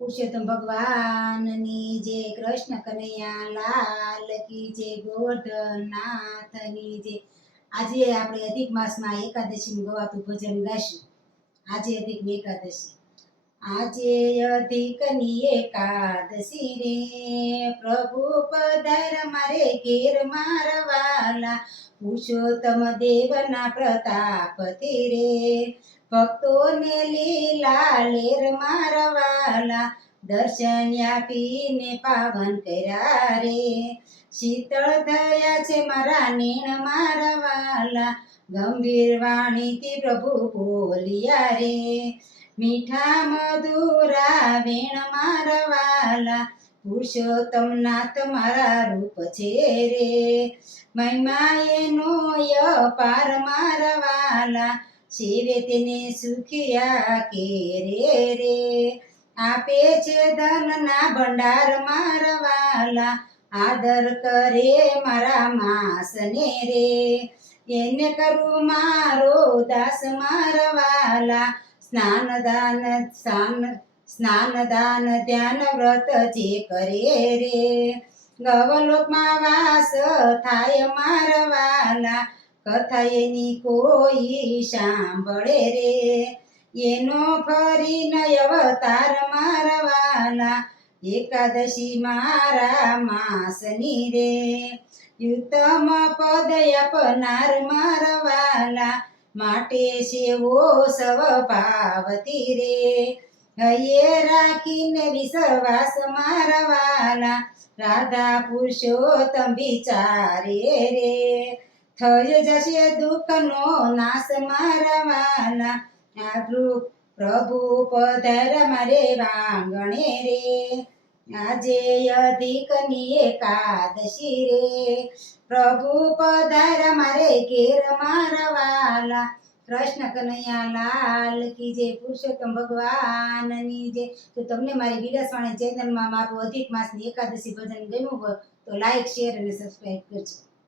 પુરુષોત્તમ ભગવાનની જય, કૃષ્ણ કનૈયા લાલ કી જય, ગોવર્ધનનાથની જય। આજે આપણે અધિક માસમાં એકાદશીનું ગવાતું ભજન ગાશું। આજે અધિક એકાદશી, આજે અધિકની એકાદશી રે, પ્રભુ પધાર મારે ઘેર મારા વાલા, પુરુષોત્તમ દેવના પ્રતાપથી રે, ભક્તોને લીલા લેર મારા વાલા, દર્શન આપીને પાવન કર્યા રે, શીતળ થયા છે મારા નેણ મારા વાલા, ગંભીર વાણીથી પ્રભુ બોલ્યા રે, મીઠા મધુરા વેણ મારા વાલા, પુરુષોત્તમ નાથ મારા રૂપ છે રે, મહિમા એનો અપાર મારા વાલા, સેવે તેને સુખિયા કેરે રે, આપે છે ધનના ભંડાર મારા વાલા, આદર કરે મારા માસને રે, એને કરું મારો દાસ મારા વાલા, સ્નાન દાન ધ્યાન વ્રત જે કરે રે, ગવલોકમાં વાસ થાય મારા વાલા, કથા એની કોઈ સાંભળે રે, એનો ફરીને અવતાર મારા વાલા, એકાદશી મારા માસની રે, યુતમ પદ અપનાર મારા વાલા, માટે સેવો સવ પાવતી રે, હૈયે રાખીને વિશ્વાસ મારા વાલા, રાધા પુરુષોત્તમ વિચારે રે, થઈ જશે દુઃખનો નાશ મારા વાલા, પ્રભુ પધાર મારે વાંગણે રે, આજે અધિકની એકાદશી રે, પ્રભુ પધાર મારે ઘેર મારા વાલા, કૃષ્ણ કનૈયા લાલ કી જય, પુરુષોત્તમ ભગવાનની જય। તો તમને મારી વિલાસવાણી ચેનલમાં મારું અધિક માસની એકાદશી ભજન ગમ્યું હોય તો લાઈક, શેર અને સબસ્ક્રાઈબ કરજો।